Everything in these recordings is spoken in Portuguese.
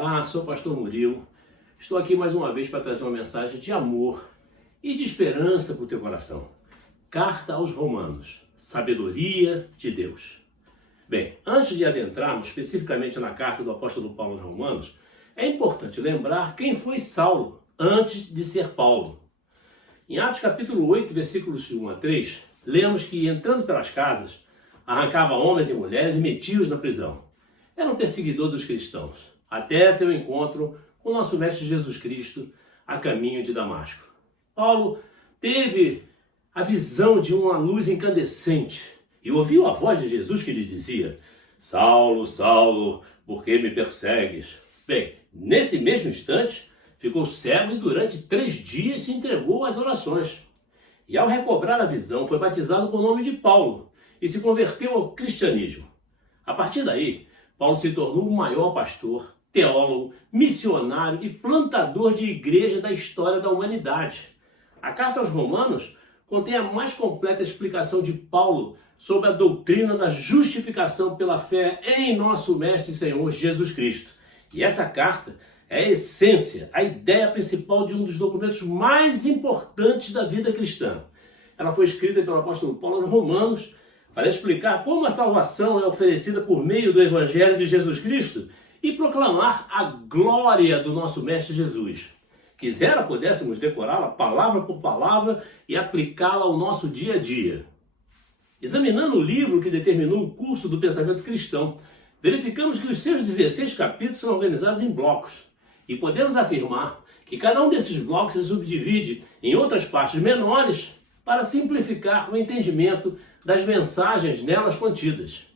Olá, sou o pastor Murilo. Estou aqui mais uma vez para trazer uma mensagem de amor e de esperança para o teu coração. Carta aos Romanos, sabedoria de Deus. Bem, antes de adentrarmos especificamente na carta do apóstolo Paulo aos Romanos, é importante lembrar quem foi Saulo antes de ser Paulo. Em Atos capítulo 8, versículos de 1 a 3, lemos que, entrando pelas casas, arrancava homens e mulheres e metia-os na prisão. Era um perseguidor dos cristãos, até seu encontro com o nosso Mestre Jesus Cristo a caminho de Damasco. Paulo teve a visão de uma luz incandescente e ouviu a voz de Jesus que lhe dizia: Saulo, Saulo, por que me persegues? Bem, nesse mesmo instante, ficou cego e durante 3 dias se entregou às orações. E ao recobrar a visão, foi batizado com o nome de Paulo e se converteu ao cristianismo. A partir daí, Paulo se tornou o maior pastor, teólogo, missionário e plantador de igreja da história da humanidade. A carta aos Romanos contém a mais completa explicação de Paulo sobre a doutrina da justificação pela fé em nosso Mestre e Senhor Jesus Cristo. E essa carta é a essência, a ideia principal de um dos documentos mais importantes da vida cristã. Ela foi escrita pelo apóstolo Paulo aos Romanos para explicar como a salvação é oferecida por meio do Evangelho de Jesus Cristo e proclamar a glória do nosso Mestre Jesus. Quisera pudéssemos decorá-la palavra por palavra e aplicá-la ao nosso dia a dia. Examinando o livro que determinou o curso do pensamento cristão, verificamos que os seus 16 capítulos são organizados em blocos e podemos afirmar que cada um desses blocos se subdivide em outras partes menores para simplificar o entendimento das mensagens nelas contidas.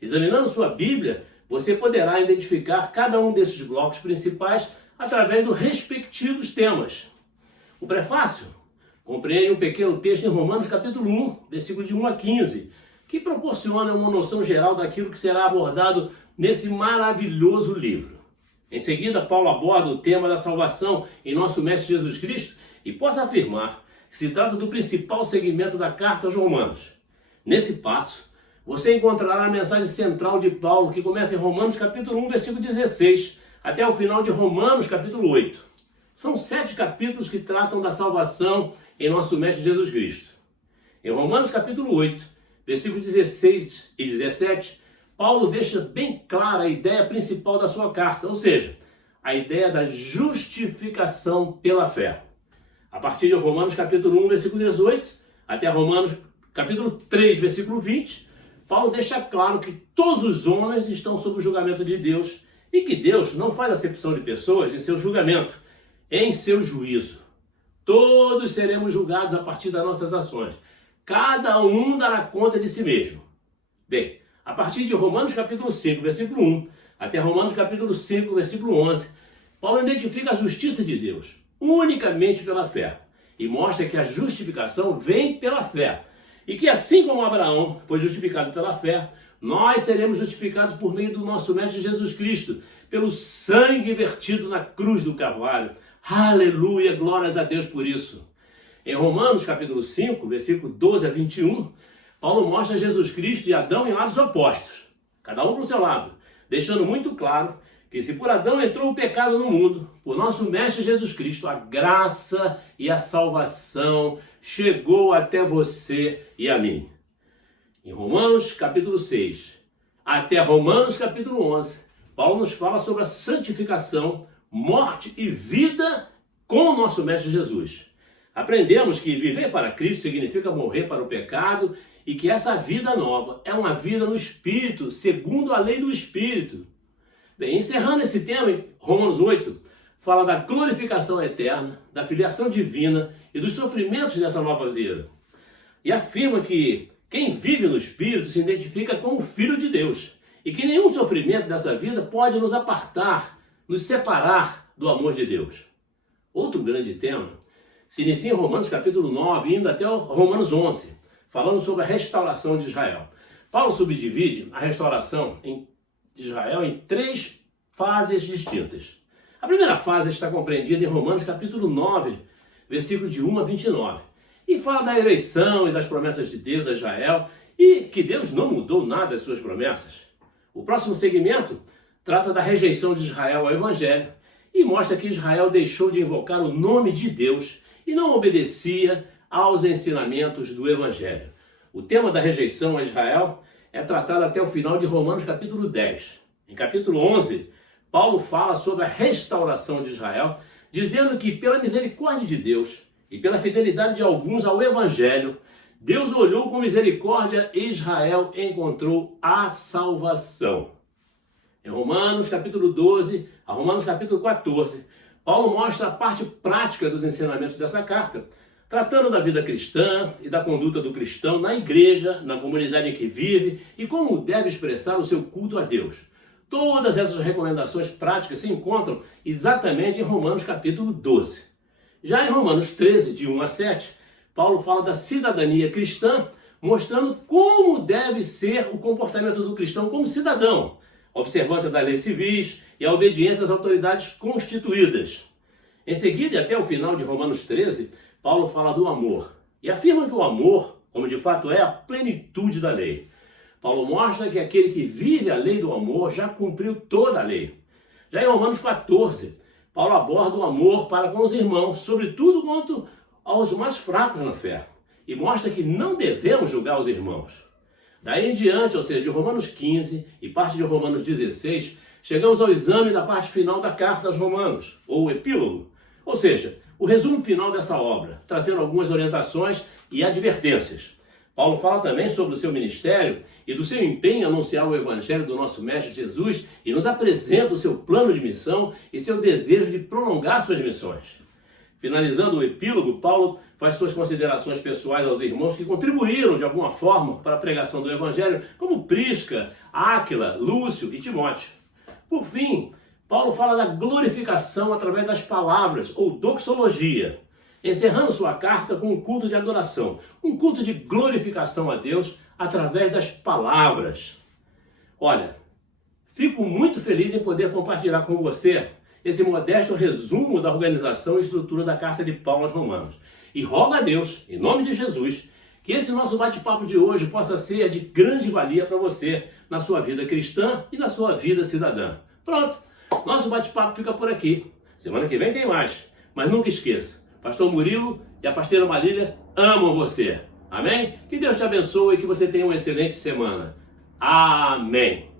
Examinando sua Bíblia, você poderá identificar cada um desses blocos principais através dos respectivos temas. O prefácio compreende um pequeno texto em Romanos capítulo 1, versículos de 1 a 15, que proporciona uma noção geral daquilo que será abordado nesse maravilhoso livro. Em seguida, Paulo aborda o tema da salvação em nosso Mestre Jesus Cristo e posso afirmar que se trata do principal segmento da carta aos Romanos. Nesse passo, você encontrará a mensagem central de Paulo, que começa em Romanos capítulo 1, versículo 16, até o final de Romanos capítulo 8. São 7 capítulos que tratam da salvação em nosso Mestre Jesus Cristo. Em Romanos capítulo 8, versículos 16 e 17, Paulo deixa bem clara a ideia principal da sua carta, ou seja, a ideia da justificação pela fé. A partir de Romanos capítulo 1, versículo 18, até Romanos capítulo 3, versículo 20, Paulo deixa claro que todos os homens estão sob o julgamento de Deus e que Deus não faz acepção de pessoas em seu julgamento, em seu juízo. Todos seremos julgados a partir das nossas ações. Cada um dará conta de si mesmo. Bem, a partir de Romanos capítulo 5, versículo 1, até Romanos capítulo 5, versículo 11, Paulo identifica a justiça de Deus unicamente pela fé e mostra que a justificação vem pela fé e que assim como Abraão foi justificado pela fé, nós seremos justificados por meio do nosso Mestre Jesus Cristo, pelo sangue vertido na cruz do Calvário. Aleluia, glórias a Deus por isso. Em Romanos capítulo 5, versículo 12 a 21, Paulo mostra Jesus Cristo e Adão em lados opostos, cada um para o seu lado, deixando muito claro que se por Adão entrou o pecado no mundo, por nosso Mestre Jesus Cristo, a graça e a salvação chegou até você e a mim. Em Romanos capítulo 6 até Romanos capítulo 11, Paulo nos fala sobre a santificação, morte e vida com o nosso Mestre Jesus. Aprendemos que viver para Cristo significa morrer para o pecado e que essa vida nova é uma vida no Espírito, segundo a lei do Espírito. Bem, encerrando esse tema, em Romanos 8, fala da glorificação eterna, da filiação divina e dos sofrimentos dessa nova vida. E afirma que quem vive no Espírito se identifica como filho de Deus e que nenhum sofrimento dessa vida pode nos apartar, nos separar do amor de Deus. Outro grande tema se inicia em Romanos capítulo 9, indo até Romanos 11, falando sobre a restauração de Israel. Paulo subdivide a restauração de Israel em 3 fases distintas. A primeira fase está compreendida em Romanos capítulo 9, versículos de 1 a 29, e fala da eleição e das promessas de Deus a Israel, e que Deus não mudou nada das suas promessas. O próximo segmento trata da rejeição de Israel ao Evangelho e mostra que Israel deixou de invocar o nome de Deus e não obedecia aos ensinamentos do Evangelho. O tema da rejeição a Israel é tratado até o final de Romanos capítulo 10. Em capítulo 11, Paulo fala sobre a restauração de Israel, dizendo que pela misericórdia de Deus e pela fidelidade de alguns ao Evangelho, Deus olhou com misericórdia e Israel encontrou a salvação. Em Romanos capítulo 12 a Romanos capítulo 14, Paulo mostra a parte prática dos ensinamentos dessa carta, tratando da vida cristã e da conduta do cristão na igreja, na comunidade em que vive e como deve expressar o seu culto a Deus. Todas essas recomendações práticas se encontram exatamente em Romanos capítulo 12. Já em Romanos 13, de 1 a 7, Paulo fala da cidadania cristã, mostrando como deve ser o comportamento do cristão como cidadão, a observância das leis civis e a obediência às autoridades constituídas. Em seguida, e até o final de Romanos 13, Paulo fala do amor e afirma que o amor, como de fato é, a plenitude da lei. Paulo mostra que aquele que vive a lei do amor já cumpriu toda a lei. Já em Romanos 14, Paulo aborda o amor para com os irmãos, sobretudo quanto aos mais fracos na fé, e mostra que não devemos julgar os irmãos. Daí em diante, ou seja, de Romanos 15 e parte de Romanos 16, chegamos ao exame da parte final da carta aos Romanos, ou epílogo, ou seja, o resumo final dessa obra, trazendo algumas orientações e advertências. Paulo fala também sobre o seu ministério e do seu empenho em anunciar o Evangelho do nosso Mestre Jesus e nos apresenta o seu plano de missão e seu desejo de prolongar suas missões. Finalizando o epílogo, Paulo faz suas considerações pessoais aos irmãos que contribuíram de alguma forma para a pregação do Evangelho, como Prisca, Áquila, Lúcio e Timóteo. Por fim, Paulo fala da glorificação através das palavras, ou doxologia, encerrando sua carta com um culto de adoração, um culto de glorificação a Deus através das palavras. Olha, fico muito feliz em poder compartilhar com você esse modesto resumo da organização e estrutura da carta de Paulo aos Romanos. E rogo a Deus, em nome de Jesus, que esse nosso bate-papo de hoje possa ser de grande valia para você na sua vida cristã e na sua vida cidadã. Pronto, nosso bate-papo fica por aqui. Semana que vem tem mais, mas nunca esqueça, Pastor Murilo e a Pastora Marília amam você. Amém? Que Deus te abençoe e que você tenha uma excelente semana. Amém.